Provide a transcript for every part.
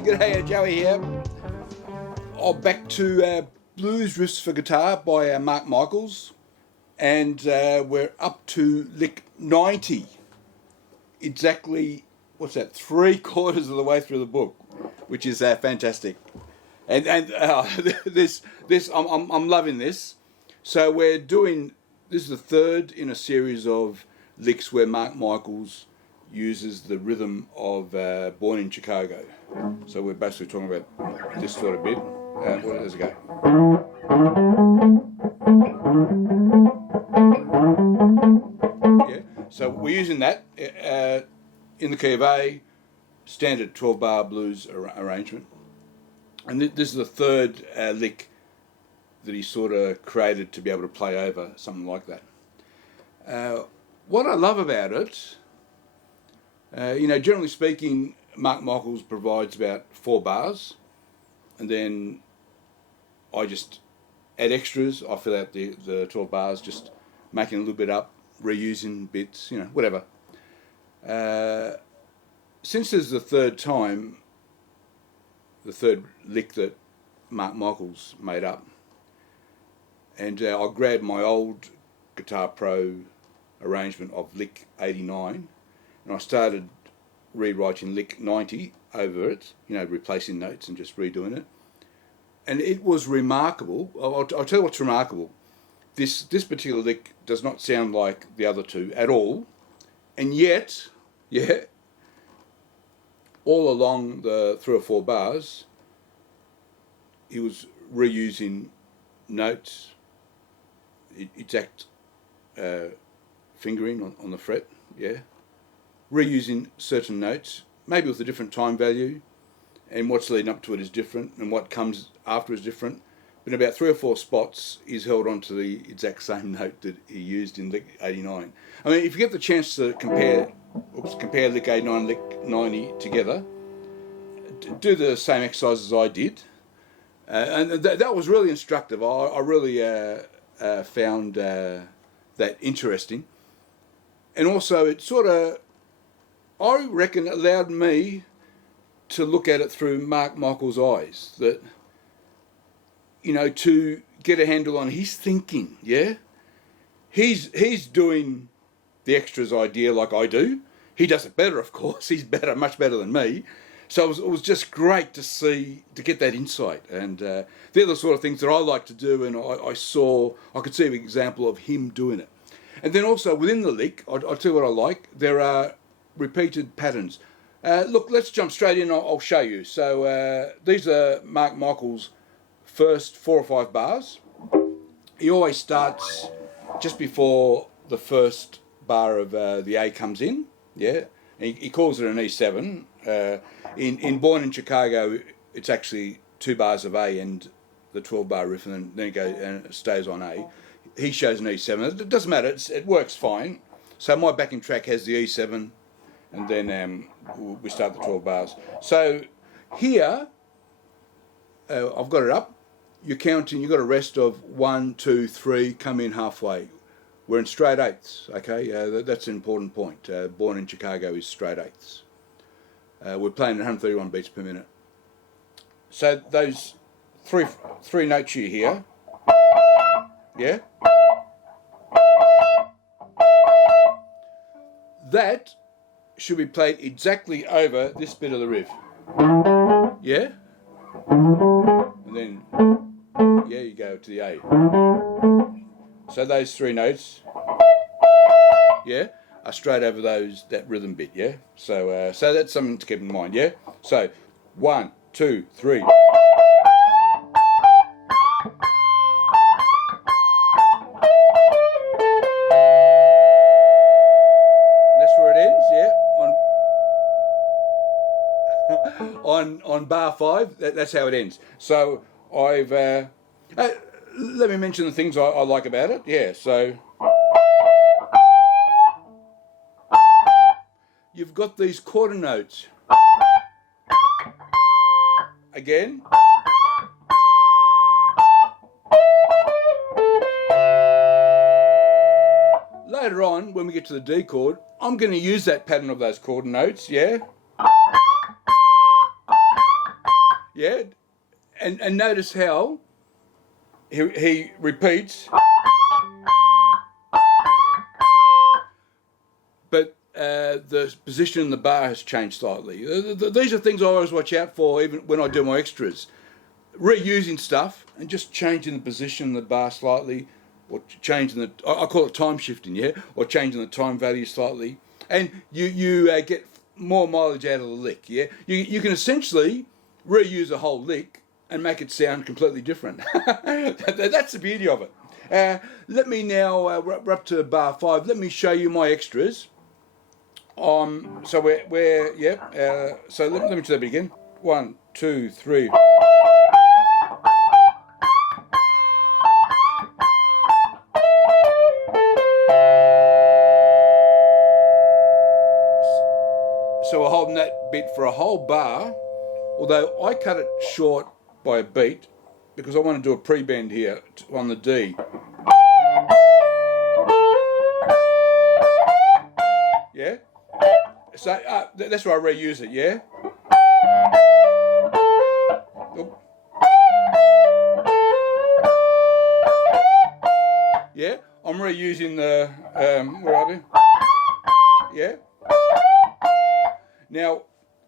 G'day, Joey here. Oh, back to Blues Riffs for Guitar by Mark Michaels, and we're up to lick 90. Exactly, what's that? 3/4 of the way through the book, which is fantastic. And this I'm loving this. So we're doing, this is the third in a series of licks where Mark Michaels uses the rhythm of Born in Chicago. So we're basically talking about this sort of bit. Where does it go? Yeah. So we're using that in the key of A, standard 12-bar blues arrangement. And this is the third lick that he sort of created to be able to play over something like that. What I love about it, generally speaking, Mark Michaels provides about 4 bars, and then I just add extras. I fill out the 12 bars, just making a little bit up, reusing bits, whatever. Since this is the third time, the third lick that Mark Michaels made up, and I grabbed my old Guitar Pro arrangement of lick 89, and I started rewriting lick 90 over it, replacing notes and just redoing it. And it was remarkable. I'll tell you what's remarkable. This particular lick does not sound like the other two at all, and yet, all along the 3 or 4 bars, he was reusing notes, exact fingering on the fret, reusing certain notes, maybe with a different time value, and what's leading up to it is different, and what comes after is different. But in about 3 or 4 spots, he's held on to the exact same note that he used in lick 89. I mean, if you get the chance to compare lick 89 and lick 90 together, do the same exercise as I did, and that was really instructive. I really found that interesting, and also it sort of, I reckon, allowed me to look at it through Mark Michaels' eyes, that, to get a handle on his thinking, He's doing the extras idea like I do. He does it better, of course. He's better, much better than me. So it was just great to get that insight. And they're the sort of things that I like to do, and I could see an example of him doing it. And then also within the lick, I'll tell you what I like, there are repeated patterns. Look, let's jump straight in. I'll show you. So these are Mark Michaels' first 4 or 5 bars. He always starts just before the first bar of the A comes in. He calls it an E7. In Born in Chicago, it's actually 2 bars of A and the 12-bar riff, and then it goes and it stays on A. He shows an E7. It doesn't matter. It works fine. So my backing track has the E7, and then we start the 12 bars. So here, I've got it up. You're counting. You've got a rest of 1, 2, 3. Come in halfway. We're in straight eighths. Okay, that's an important point. Born in Chicago is straight eighths. We're playing at 131 beats per minute. So those three notes you hear, that should be played exactly over this bit of the riff. And then, you go to the A. So those 3 notes, are straight over that rhythm bit, So that's something to keep in mind, So 1, 2, 3. That's where it ends, on bar 5. That's how it ends. So I've let me mention the things I like about it. So you've got these quarter notes. Again. Later on, when we get to the D chord, I'm going to use that pattern of those quarter notes, Yeah, and notice how he repeats, but the position in the bar has changed slightly. These are things I always watch out for, even when I do my extras. Reusing stuff and just changing the position in the bar slightly, or changing the, I call it time shifting, yeah, or changing the time value slightly, and you get more mileage out of the lick, yeah. You can essentially reuse a whole lick and make it sound completely different. That's the beauty of it. Let me now, we're up to bar 5. Let me show you my extras. So we're yeah. So let me try that again. 1, 2, 3. So we're holding that bit for a whole bar, although I cut it short by a beat because I want to do a pre-bend here on the D. Yeah? So that's why I reuse it, yeah? Oop. Yeah? I'm reusing the, where are we? Yeah? Now,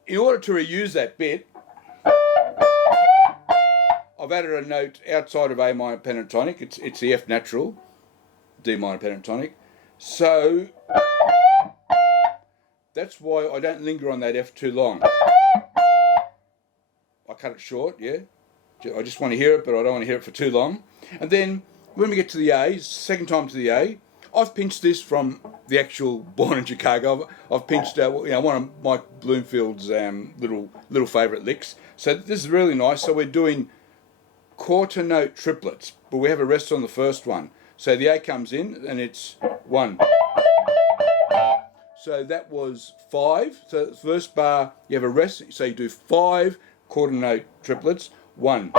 in order to reuse that bit, I've added a note outside of A minor pentatonic. It's the F natural, D minor pentatonic. So that's why I don't linger on that F too long. I cut it short, yeah. I just want to hear it, but I don't want to hear it for too long. And then when we get to the A, second time to the A, I've pinched this from the actual Born in Chicago. I've pinched one of Mike Bloomfield's little favourite licks. So this is really nice. So we're doing quarter note triplets, but we have a rest on the first one. So the A comes in and it's 1. So that was 5. So the first bar you have a rest. So you do 5 quarter note triplets. 1.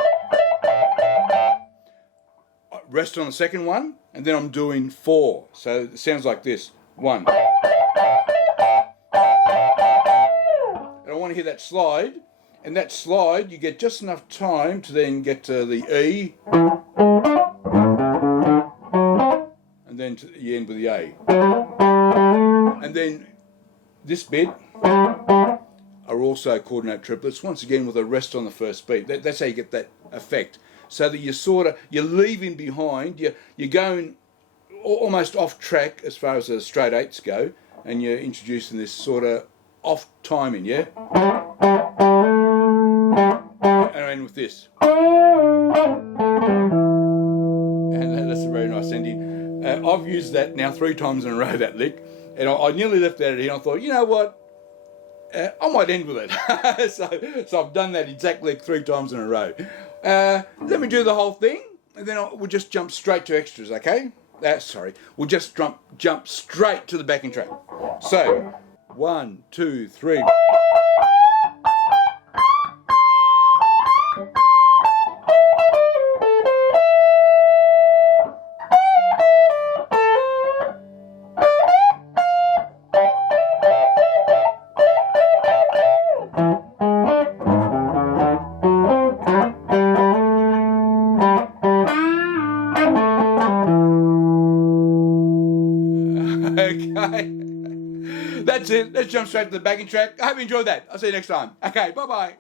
Rest on the second one, and then I'm doing 4. So it sounds like this. 1. And I want to hear that slide, and that slide you get just enough time to then get to the E, and then to the end with the A. And then this bit are also quarter note triplets, once again with a rest on the first beat. That's how you get that effect. So that you're leaving behind, you're going almost off track as far as the straight 8s go, and you're introducing this sort of off timing, yeah? And I end with this. And that's a very nice ending. I've used that now 3 times in a row, that lick, and I nearly left that here, and I thought, you know what? I might end with it. So I've done that exact lick 3 times in a row. Let me do the whole thing, and then we'll just jump straight to extras, okay? We'll just jump straight to the backing track. So, 1, 2, 3. Okay, that's it. Let's jump straight to the backing track. I hope you enjoyed that. I'll see you next time. Okay, bye-bye.